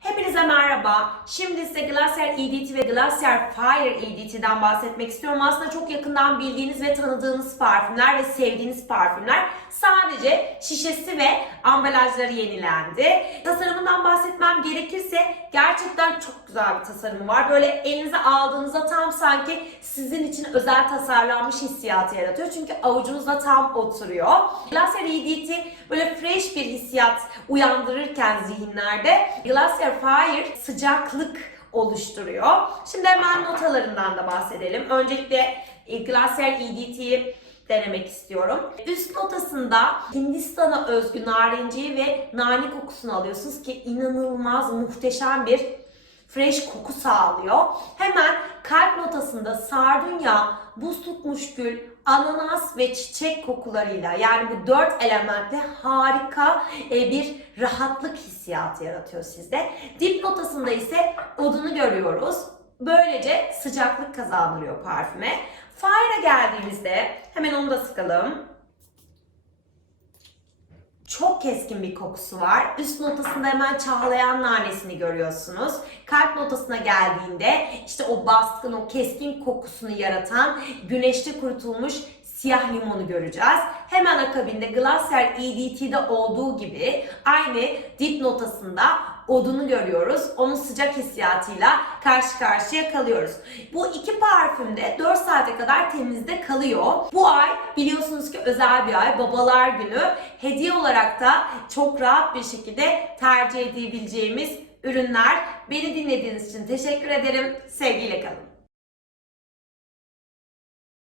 Hepinize merhaba. Şimdi size Glacier EDT ve Glacier Fire EDT'den bahsetmek istiyorum. Aslında çok yakından bildiğiniz ve tanıdığınız parfümler ve sevdiğiniz parfümler. Sadece şişesi ve ambalajları yenilendi. Tasarımından bahsetmem gerekirse gerçekten çok güzel bir tasarımı var. Böyle elinize aldığınızda tam sanki sizin için özel tasarlanmış hissiyatı yaratıyor. Çünkü avucunuzda tam oturuyor. Glacier EDT böyle fresh bir hissiyat uyandırırken zihinlerde Glacier Fire sıcaklık oluşturuyor. Şimdi hemen notalarından da bahsedelim. Öncelikle e, Glacier EDT'yi denemek istiyorum. Üst notasında Hindistan'a özgü narenciyi ve nane kokusunu alıyorsunuz ki inanılmaz muhteşem bir fresh koku sağlıyor. Hemen kalp notasında sardunya, buz tutmuş gül, ananas ve çiçek kokularıyla yani bu dört elementle harika e, bir rahatlık hissiyatı yaratıyor sizde. Dip notasında ise odunu görüyoruz. Böylece sıcaklık kazandırıyor parfüme. Fire'a geldiğimizde hemen onu da sıkalım. Çok keskin bir kokusu var. Üst notasında hemen çağlayan nanesini görüyorsunuz. Kalp notasına geldiğinde işte o baskın, o keskin kokusunu yaratan güneşte kurutulmuş siyah limonu göreceğiz. Hemen akabinde Glacier EDT'de olduğu gibi aynı dip notasında odunu görüyoruz. Onun sıcak hissiyatıyla karşı karşıya kalıyoruz. Bu iki parfüm de 4 saate kadar temizde kalıyor. Bu ay biliyorsunuz ki özel bir ay. Babalar günü. Hediye olarak da çok rahat bir şekilde tercih edebileceğimiz ürünler. Beni dinlediğiniz için teşekkür ederim. Sevgiyle kalın.